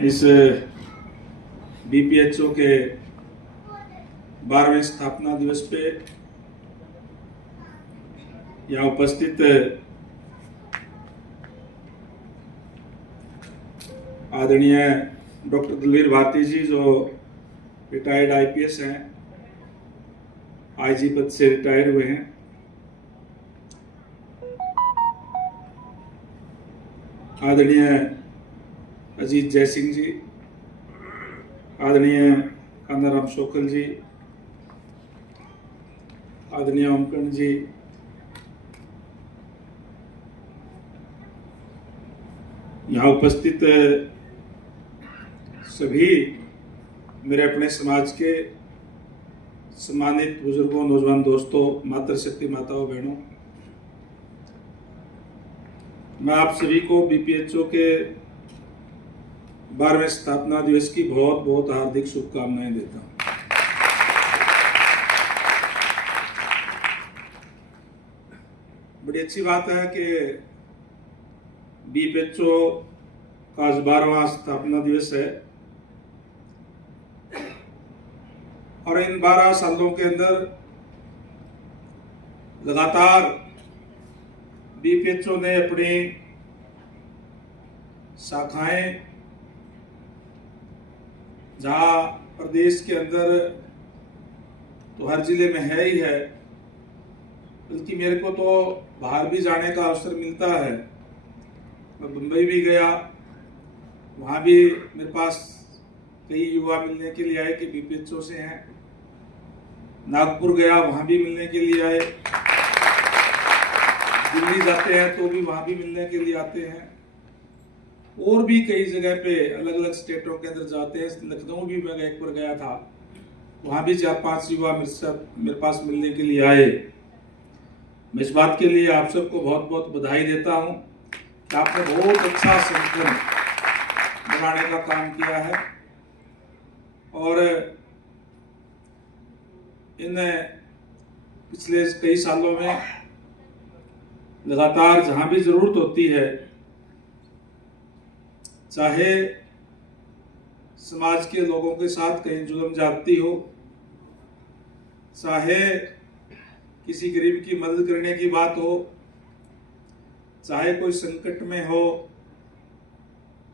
इस बीपीएचओ के 12वें स्थापना दिवस पे यहाँ उपस्थित आदरणीय डॉक्टर दलवीर भारती जी, जो रिटायर्ड आईपीएस हैं, आईजी पद से रिटायर हुए हैं, आदरणीय अजीत जयसिंह जी, आदरणीय कान्हाराम शोकल जी, आदरणीय ओमकर्ण जी, यहाँ उपस्थित सभी मेरे अपने समाज के सम्मानित बुजुर्गों, नौजवान दोस्तों, मातृशक्ति माताओं, बहनों, मैं आप सभी को बीपीएचओ के 12वें स्थापना दिवस की बहुत बहुत हार्दिक शुभकामनाएं देता हूं। बड़ी अच्छी बात है कि बीपीएचओ का आज 12वां स्थापना दिवस है और इन 12 सालों के अंदर लगातार बीपीएचओ ने अपनी शाखाएं जहां प्रदेश के अंदर तो हर जिले में है ही है, बल्कि मेरे को तो बाहर भी जाने का अवसर मिलता है। मैं मुंबई भी गया, वहाँ भी मेरे पास कई युवा मिलने के लिए आए कि बीपीएचओ से हैं। नागपुर गया, वहाँ भी मिलने के लिए आए। दिल्ली जाते हैं तो भी वहाँ भी मिलने के लिए आते हैं। और भी कई जगह पे अलग अलग स्टेटों के अंदर जाते हैं। लखनऊ भी मैं एक बार गया था, वहाँ भी 4-5 युवा मेरे पास मिलने के लिए आए। मैं इस बात के लिए आप सबको बहुत बहुत बधाई देता हूँ कि आपने बहुत अच्छा संगठन बनाने का काम किया है और इन पिछले कई सालों में लगातार जहां भी जरूरत होती है, चाहे समाज के लोगों के साथ कहीं जुल्म ज्यादती हो, चाहे किसी गरीब की मदद करने की बात हो, चाहे कोई संकट में हो,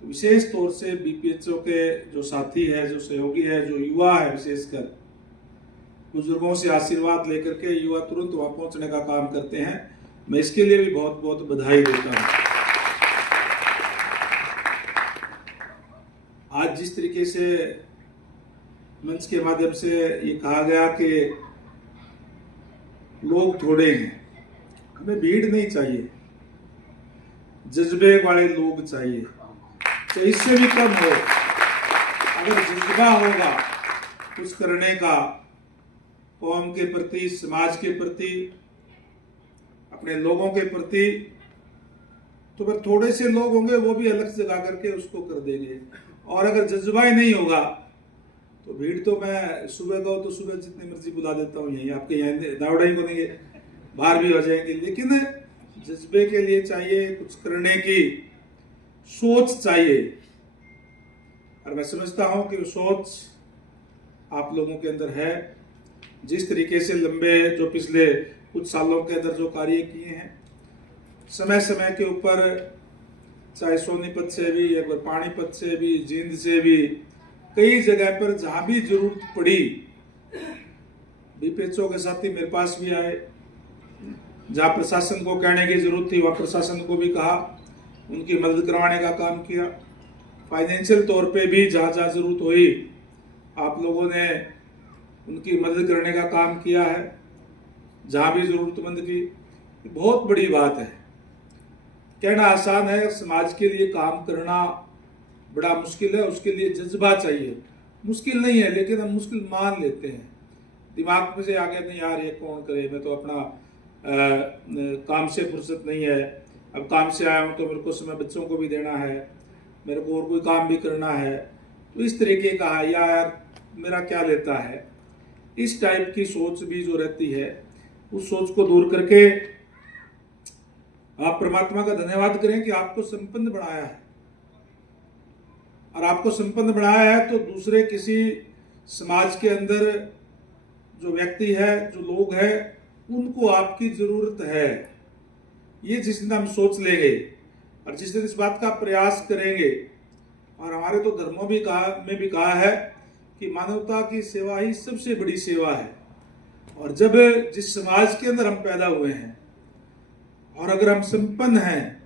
तो विशेष तौर से बीपीएचओ के जो साथी है, जो सहयोगी है, जो युवा है, विशेषकर बुजुर्गों से आशीर्वाद लेकर के युवा तुरंत वहां पहुंचने का काम करते हैं। मैं इसके लिए भी बहुत बहुत बधाई देता हूं। आज जिस तरीके से मंच के माध्यम से ये कहा गया कि लोग थोड़े हैं, हमें भीड़ नहीं चाहिए, जज्बे वाले लोग चाहिए। तो इससे भी कम हो, अगर जज्बा होगा कुछ करने का, कौम के प्रति, समाज के प्रति, अपने लोगों के प्रति, तो फिर थोड़े से लोग होंगे वो भी अलग जगा करके उसको कर देंगे। और अगर जज्बा ही नहीं होगा तो भीड़ तो मैं सुबह गो तो सुबह जितनी मर्जी बुला देता हूँ, यहीं आपके यहाँ दावड़ा ही बनेंगे, बाहर भी हो जाएंगे। लेकिन जज्बे के लिए चाहिए, कुछ करने की सोच चाहिए, और मैं समझता हूं कि वो सोच आप लोगों के अंदर है। जिस तरीके से लंबे जो पिछले कुछ सालों के अंदर जो कार्य किए हैं, समय समय के ऊपर, चाहे सोनीपत से भी, एक बार पानीपत से भी, जींद से भी, कई जगह पर जहां भी जरूरत पड़ी, बीपीएचओ के साथी मेरे पास भी आए। जहां प्रशासन को कहने की जरूरत थी वहां प्रशासन को भी कहा, उनकी मदद करवाने का काम किया। फाइनेंशियल तौर पे भी जहां जहां जरूरत हुई आप लोगों ने उनकी मदद करने का काम किया है, जहां भी जरूरतमंद की। बहुत बड़ी बात है, कहना आसान है, समाज के लिए काम करना बड़ा मुश्किल है। उसके लिए जज्बा चाहिए। मुश्किल नहीं है, लेकिन हम मुश्किल मान लेते हैं, दिमाग में से आ गया नहीं यार ये कौन करे, मैं तो अपना काम से फुर्सत नहीं है, अब काम से आया हूँ तो मेरे को समय बच्चों को भी देना है, मेरे को और कोई काम भी करना है, तो इस तरीके का यार मेरा क्या लेता है, इस टाइप की सोच भी जो रहती है, उस सोच को दूर करके आप परमात्मा का धन्यवाद करें कि आपको संपन्न बनाया है। और आपको संपन्न बनाया है, तो दूसरे किसी समाज के अंदर जो व्यक्ति है, जो लोग हैं, उनको आपकी जरूरत है। ये जिस दिन हम सोच लेंगे और जिस दिन इस बात का प्रयास करेंगे, और हमारे तो धर्मों में भी कहा है कि मानवता की सेवा ही सबसे बड़ी सेवा है। और जब जिस समाज के अंदर हम पैदा हुए हैं और अगर हम संपन्न हैं,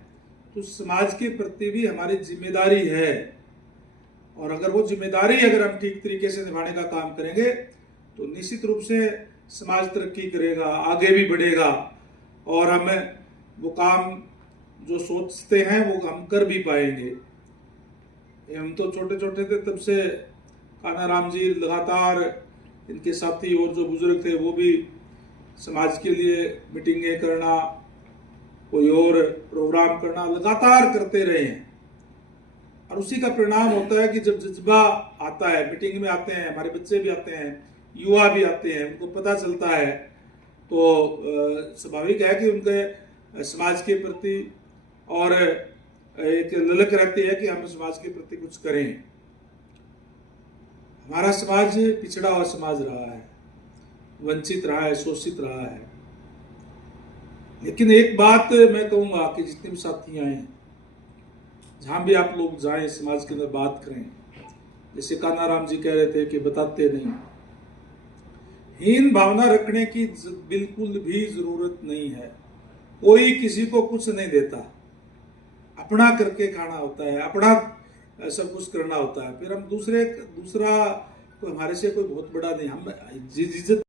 तो समाज के प्रति भी हमारी जिम्मेदारी है। और अगर वो जिम्मेदारी अगर हम ठीक तरीके से निभाने का काम करेंगे, तो निश्चित रूप से समाज तरक्की करेगा, आगे भी बढ़ेगा, और हम वो काम जो सोचते हैं वो हम कर भी पाएंगे। हम तो छोटे छोटे थे तब से कान्हाराम जी लगातार, इनके साथी और जो बुजुर्ग थे वो भी समाज के लिए मीटिंगें करना, कोई और प्रोग्राम करना लगातार करते रहे हैं। और उसी का परिणाम होता है कि जब जज्बा आता है, मीटिंग में आते हैं, हमारे बच्चे भी आते हैं, युवा भी आते हैं, उनको पता चलता है, तो स्वाभाविक है कि उनके समाज के प्रति और एक ललक रहती है कि हम समाज के प्रति कुछ करें। हमारा समाज पिछड़ा हुआ समाज रहा है, वंचित रहा है, शोषित रहा है। लेकिन एक बात मैं कहूंगा कि जितने भी साथी आए हैं, जहां भी आप लोग जाएं, समाज के अंदर बात करें, जैसे कान्हाराम जी कह रहे थे कि बताते नहीं, हीन भावना रखने की बिल्कुल भी जरूरत नहीं है। कोई किसी को कुछ नहीं देता, अपना करके खाना होता है, अपना सब कुछ करना होता है। फिर हम दूसरा कोई हमारे से कोई बहुत बड़ा नहीं, हम जिस